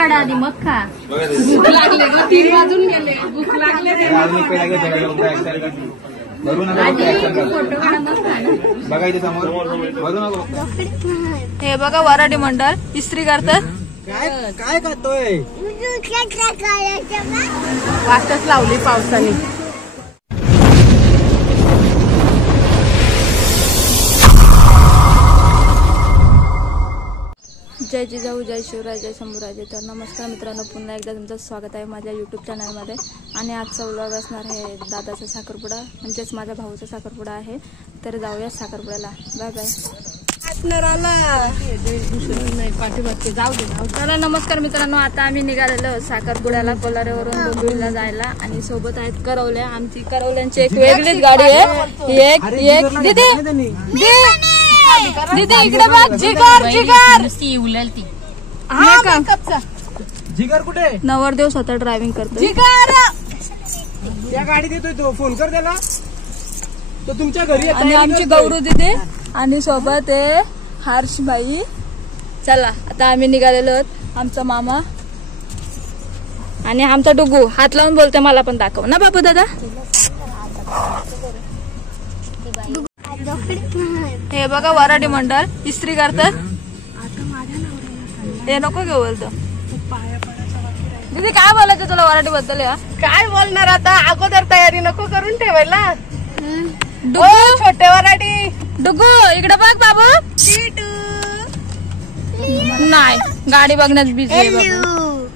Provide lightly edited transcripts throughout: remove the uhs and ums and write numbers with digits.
आधी मग खा. भूक लागले ग, 3 वाजून गेले. भूक लागले बघा इथे समोर बघू नको. हे बघा वराडी मंडळ इस्त्री करतात. काय करतोय? वाटच लावली पावसाने. जय जिजाऊ, जय शिवराय, जय शंभूराजे. तर नमस्कार मित्रांनो, पुन्हा एकदा तुमचं स्वागत आहे माझ्या यूट्यूब चॅनलमध्ये. आणि आजचा व्लॉग असणार आहे दादाचा साखरपुडा, म्हणजेच माझ्या भाऊचा साखरपुडा आहे. तर जाऊया साखरपुड्याला. Bye bye. तर नमस्कार मित्रांनो, आता आम्ही निघालेलो साखरपुड्याला कोलाऱ्यावरून डोंबिवलीला जायला. आणि सोबत आहेत करवल्या. आमची करवल्यांची एक वेगळीच गाडी आहे. एक दीदी दीदी इकडे बघ. जिगर जिगर उललती. जिगर कुठे? नवरदेव स्वतः ड्रायव्हिंग करतो. जिगर त्या गाडीत येतोय तो. फोन कर त्याला, तो तुमच्या घरी. आणि आमची गौरू दिदी आणि सोबत आहे हर्षबाई. चला आता आम्ही निघालेलो आहोत. आमचा मामा आणि आमचा डुगू हात लावून बोलते, मला पण दाखव ना बापू दादा. हे बघा वराडी मंडळ इस्त्री करतात. हे नको घेऊ बोलतो. दीदी काय बोलायचं तुला वराडी बद्दल? काय बोलणार आता, अगोदर तयारी नको करून ठेवायला. डुगू छोटे वराडी. डुगू इकडे बघ बाबू. नाही गाडी बघण्यात बिझी आहे बाबू.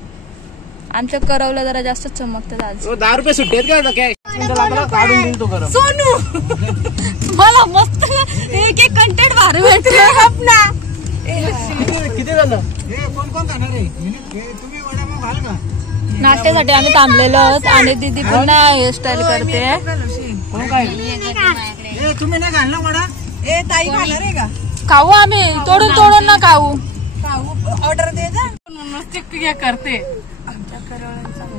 आमच्या करवलं जरा जास्त चमकतात आज. 10 रुपये सुट्टी आहेत का? काय काढून देईल तो करा. सोनू मला मस्त एक एक कंटेंट भारी भेटले. किती झालं? कोण कोण खाणार आहे? तुम्ही वडापाव खाल का? नाश्त्यासाठी आम्ही थांबलेलो आहोत. आणि दीदी पुन्हा हेअरस्टाईल करते. तुम्ही नाही घालला वडा? ताई खाणार आहे का? खाऊ आम्ही, तोडून तोडून ना खाऊ. ऑर्डर दे जा. मस्त करते.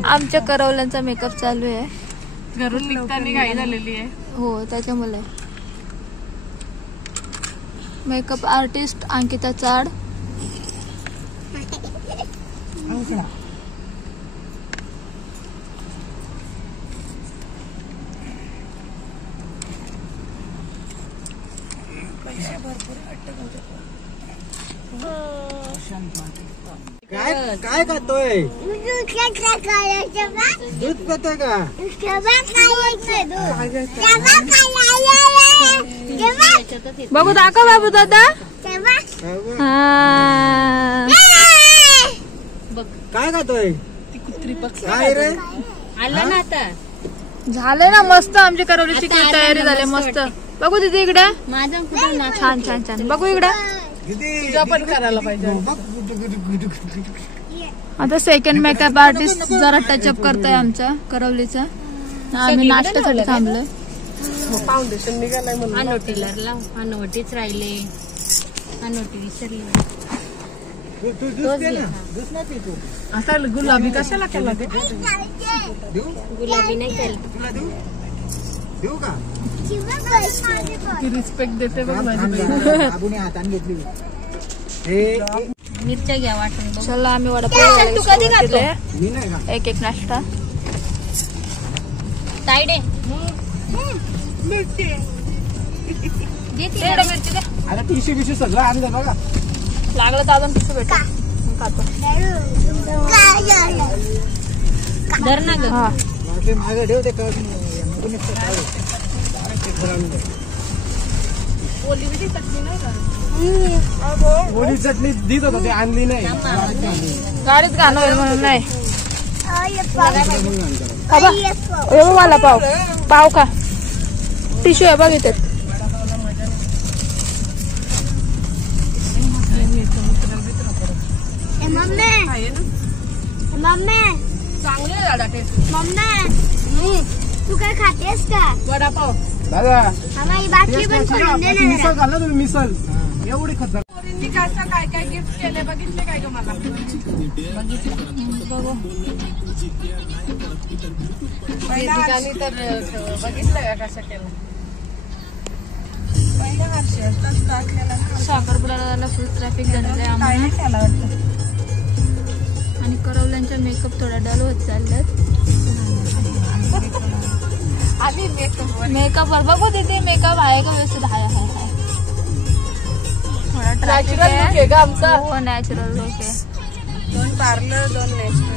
आमच्या करवल्यांचा मेकअप चालू आहे. घरून निघताना घाई झालेली आहे. हो त्याच्यामुळे. Makeup artist Ankita Chad. काय काय करतोय? दूध पितोय का? बघू दाखव बाबू दादा. काय करतोय? काय रे? आलं ना आता. झाले ना मस्त. आमची करवलीची तयारी झाली मस्त. बघू दीदी इकडे. छान छान छान. बघू इकडे. तुझा पण करायला पाहिजे. आता सेकंड मेकअप आर्टिस्ट जरा टचअप करतोय आमच्या करवलीचा. आम्ही नाश्त्यासाठी थांबलो. फाउंडेशन निघालाय म्हणून. अनोटीला लाव. अनोटीच राहिले. अनोटी विसरली. असा गुलाबी कशाला केला ते? गुलाबी नाही केलं. देऊ का? रिस्पेक्ट देते बघ माझी. बाबूने हाताने घेतली. मिरच्या घ्या वाटून बघ. चला आम्ही वडापाव मी नाही का? एक एक नाश्ता. तायडे आता टिशू बिशू सगळं आणलं बघा. लागलं तर अजून कसं भेट खातो. धर ना ग. हा मागे ठेव ते गोडी चटणी देत होता, ते आणली नाही. गाडीत गाणं होईल म्हणून नाही. वाला पाव पाव का टिश्यू आहे बघ इथे. चांगले दादा टेस्ट. तू काय खातेस का? वडापाव. दादा आम्हाला बाटली पण करून दे ना. मिसल घाल ना तुम्ही. मिसल एवढी खतर. पोरींनी कसं काय काय गिफ्ट केले बघितले काय तुम्हाला? पहिल्या ठिकाणी तर बघितलं का कसं केलं? पहिल्या वर्षी साखरपुड्याला फुल ट्रॅफिक झालेलं आहे आम्हाला. आणि करवल्यांचा मेकअप थोडा डल होत चालल्यात. आली मेकअप वर बघू तिथे मेकअप आहे का व्यवस्थित. हाय हाय हाय थोडा ट्रॅफिक नॅचरल लुक आहे का आमचा. हो नॅचरल लुक आहे. 2 पार्लर 2 नॅचरल.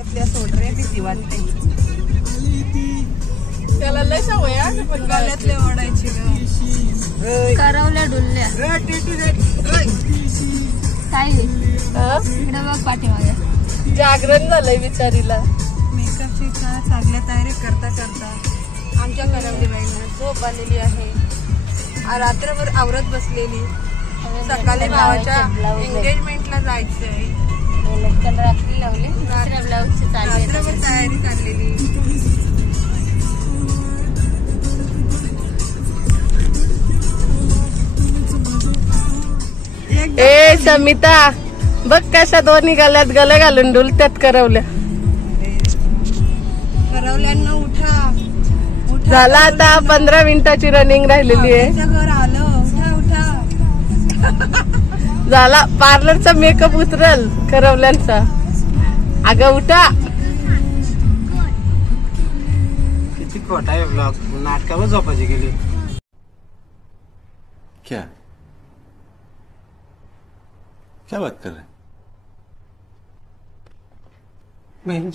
आपल्या सोडरे भीती वाटते. त्याला लय सवय आहे पण गळ्यातले ओढायची करवल्या डुलल्या काय इकडे बघ पाठीमागे. जागरण झालंय बिचारीला. मेकअपची चांगल्या तयारी करता करता आमच्या करवली बाईंना झोप आलेली आहे. रात्रभर आवरत बसलेली. सकाळी भावाच्या एंगेजमेंटला जायचंय. रात्री लावले दुसऱ्या ब्लाऊजची चालू आहे. रात्रभर तयारी चाललेली. ए समिता बघ कशा दोन्ही गल्यात गले घालून डुलत्यात करवल्या. करवल्यांना उठा उठा. झाला आता 15 मिनिटाची रनिंग राहिलेली आहे. घर आलं. उठा उठा. झाला पार्लरचा मेकअप उतरल करवल्यांचा. अगं उठा. किती खोटा आहे ब्लॉग. नाटकावर झोपायची गेली. क्या बात कर रहे हैं?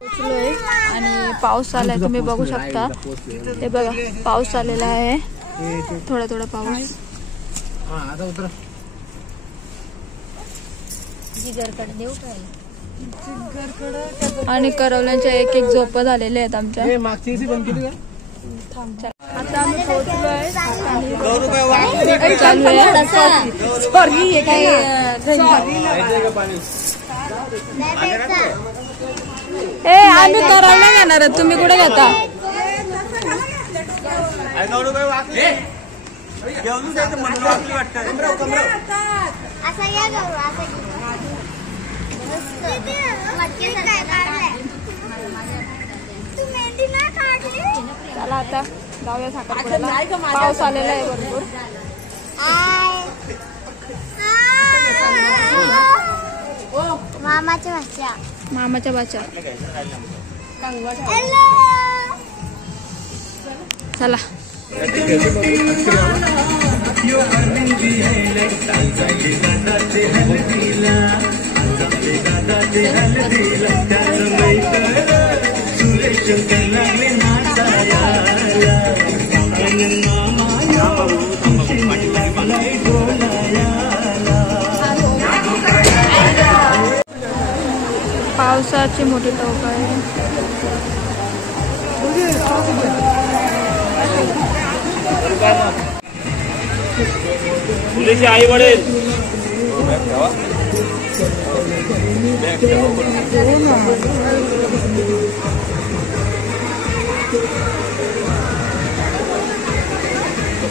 पोचलोय आणि पाऊस आलाय तुम्ही बघू शकता. हे बघा पाऊस आलेला आहे. थोडा थोडा पाऊस. आता उतर. जिगरकडे देऊ काय. आणि करवल्यांच्या एक एक झोप झालेले आहेत आमच्या. मागची एसी बंद केली का. आता आम्ही पोहोचलोय. चालू आहे. सॉरी हे काय आम्ही करवल्या घेणार आहोत. तुम्ही कुठे घेता. असा या गौरव असा तू मेहंदी ना काढली. चला आता जाऊया साखरपुड्याला. पाऊस आलेला आहे भरपूर. मामाच्या भाषा. मामाच्या बाच्या. चला पावसाची मोठी टोक आहे. मुलीचे आई वडील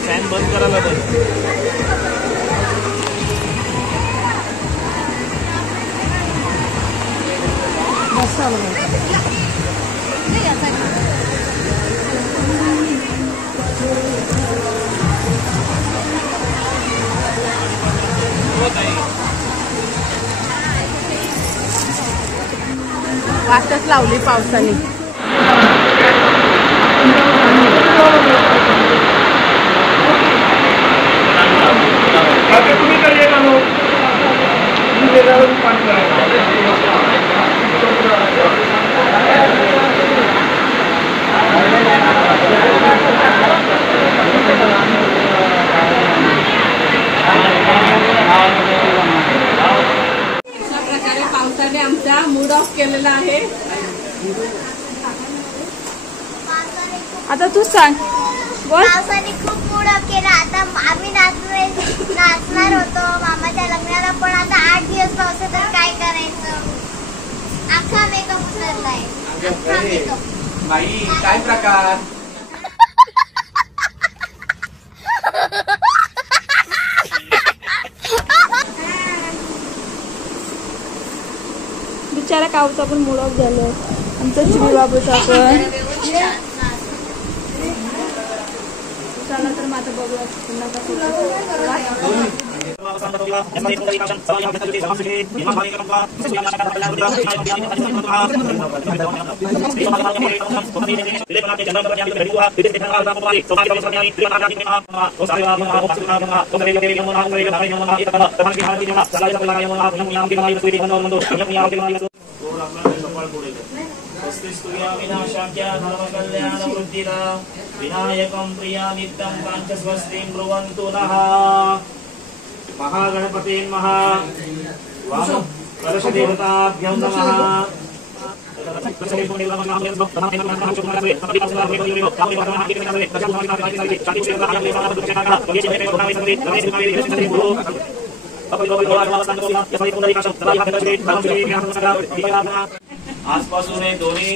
फॅन बंद करायला बस. वाटच लावली पावसाने. पावसाने आमचा मूड ऑफ केलेला आहे. आता तूच सांग. बोल. पावसाने खूप मूड ऑफ केला. आता आम्ही नाचणार होतो मामाच्या लग्नाला पण आता 8 दिवस पाऊस तर काय करायचं. अख्खा मेकअप उतरलाय. अख्खा मेकअप. बाई काय प्रकार. बिचारा कावचा पण मूड ऑफ झालं. आमचा चिमी बाबूचा पण. चला तर मग आता बघूया. पुन्हा एकदा सोडतो. विनायकं प्रिया नित्यं कांच स्वस्तिं ब्रुवन्तु नः महागणपते नमः वाम कलशदेवताभ्यो नमः आसपासून दोन्ही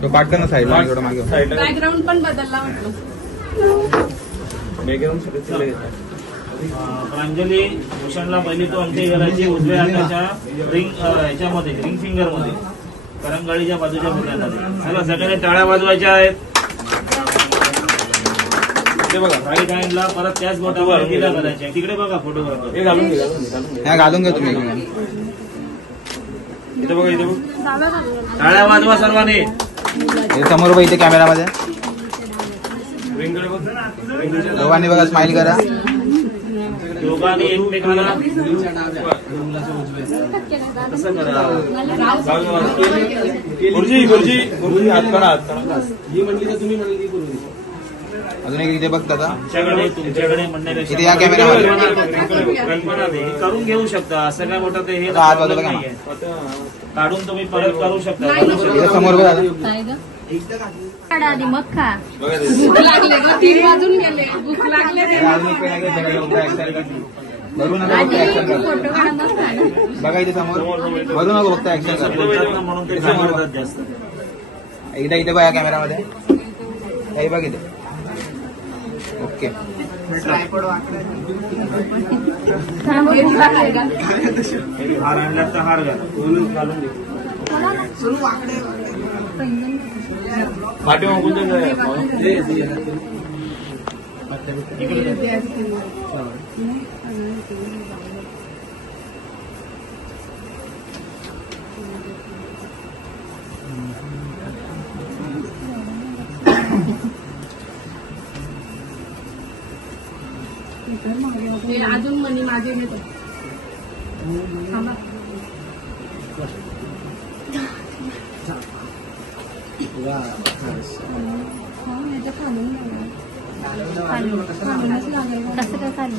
तो पाठ कर ना साईडला थोडं मागे. बॅकग्राऊंड पण बदलला वाटलं. प्रांजली भूषणला पहिली तो अंत्य करायची उजव्या हाताच्या रिंग ह्याच्यामध्ये रिंग फिंगर मध्ये करंगाळीच्या बाजूच्या बोटामध्ये. चला सगळ्यांनी टाळ्या वाजवायच्या आहेत. बघा राईट हँडला परत त्याच बोटावर तिला करायचे. तिकडे बघा फोटोग्राफर घालून घ्या तुम्ही. इथे बघा इथे बघ. टाळ्या वाजवा सर्वांनी. समोर बघ इथे कॅमेरामध्ये दोघांनी बघा स्माइल करा. दोघांनी एकमेकांना कसं करा. गुरुजी हात करा. ही म्हणली तर तुम्ही म्हणली गुरुजी. अजून एक इथे बघता का तुमच्याकडे म्हणण्यापेक्षा इथे या कॅमेरामध्ये कल्पना दे. करून घेऊ शकता. असं काय मोठं ते हे हात बाजूला नाहीये. काढून तुम्ही परत करू शकता. इथे समोर बघा. आधी मग खा. भूक लागले ग. 3 वाजून गेले. भूक लागले. भरू नका फोटो काढा मग खा ना. बघा इथे समोर भरू नका फक्त ऍक्शन करा. म्हणून ते समोर जास्त. एकदा इथे बघा कॅमेरामध्ये. काही बघ इथे. ओके हार आणला तर हार घालून दे. पाठी मागून अजून मनी माझे येतो. कसं काय खाली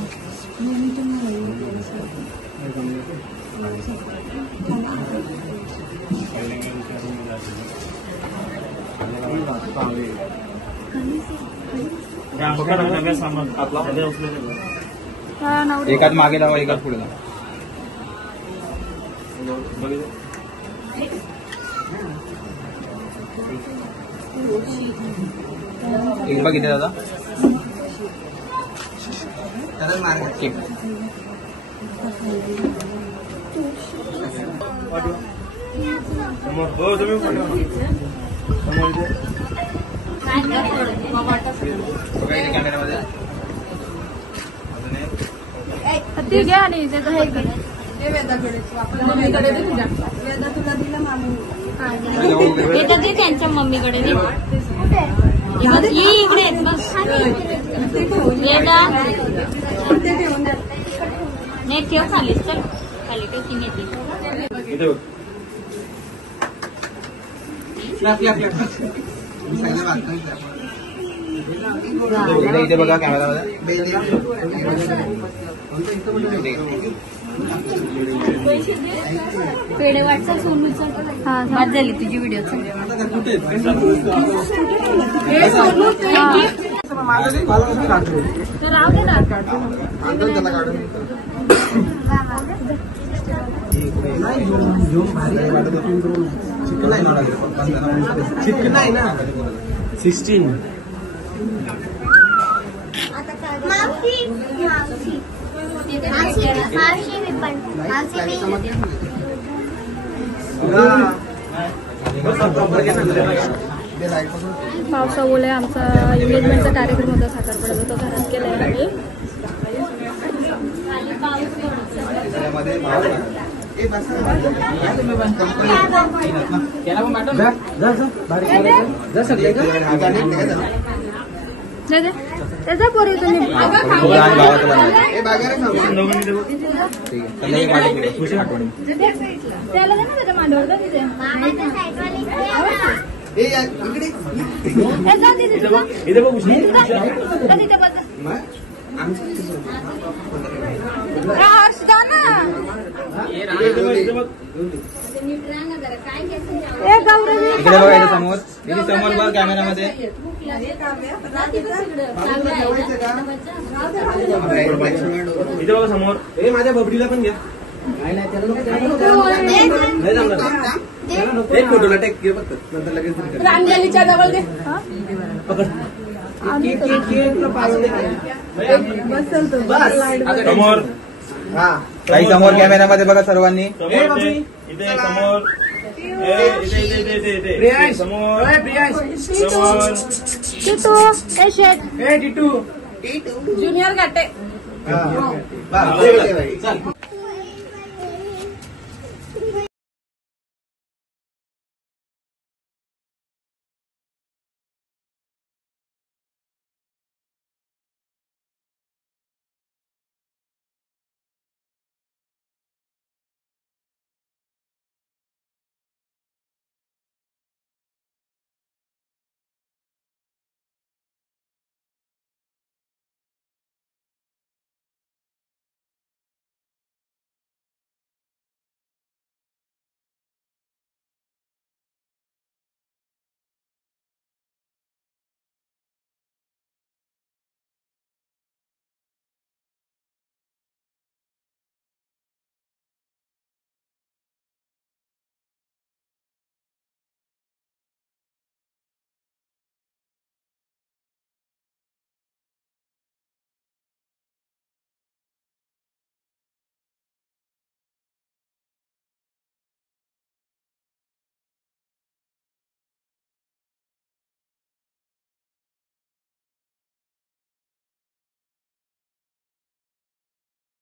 सामान आपला एकाच मागे लावा एकाच पुढे लावा. एक बघ इथे दादा. ओके कॅमेरामध्ये ते घ्या आणि त्याचं हे घे. वेदाकडे मम्मीकडे दे तुझ्या. वेदा तुला दिला मामी. ते तर दे त्यांच्या मम्मीकडे दे. ये इकडे बस. वेदा नाही ठेव खाली. चल खाली ठेव. ती नेते. इथे बघा कॅमेरामध्ये. पेढे वाटचा सोनूचा हा बाद झाली तुझी व्हिडिओ तर राहू दे ना. चिकन आहे ना 16 मावशी मावशी मावशी मी पण मावशी मी पावसामुळे आमचा एंगेजमेंटचा कार्यक्रम होता साखरपुड्याचा, तो घरात केलाय आम्ही. त्याचा पोरी तुम्ही त्याला दे ना त्याच्या मांडीवर जा तिथे. मामाच्या साईडवाली इथे बघ उशी. इकडे बघा इथे समोर बघ कॅमेरामध्ये. इथे बघा समोर. माझ्या बबडीला पण घ्या. एक फोटोला टेक घे फक्त, नंतर लगेच रांगोळीच्या डबल दे. समोर. काही समोर कॅमेरामध्ये बघा सर्वांनी. इथे समोर. इथे समोर. ज्युनियर घाटे. चल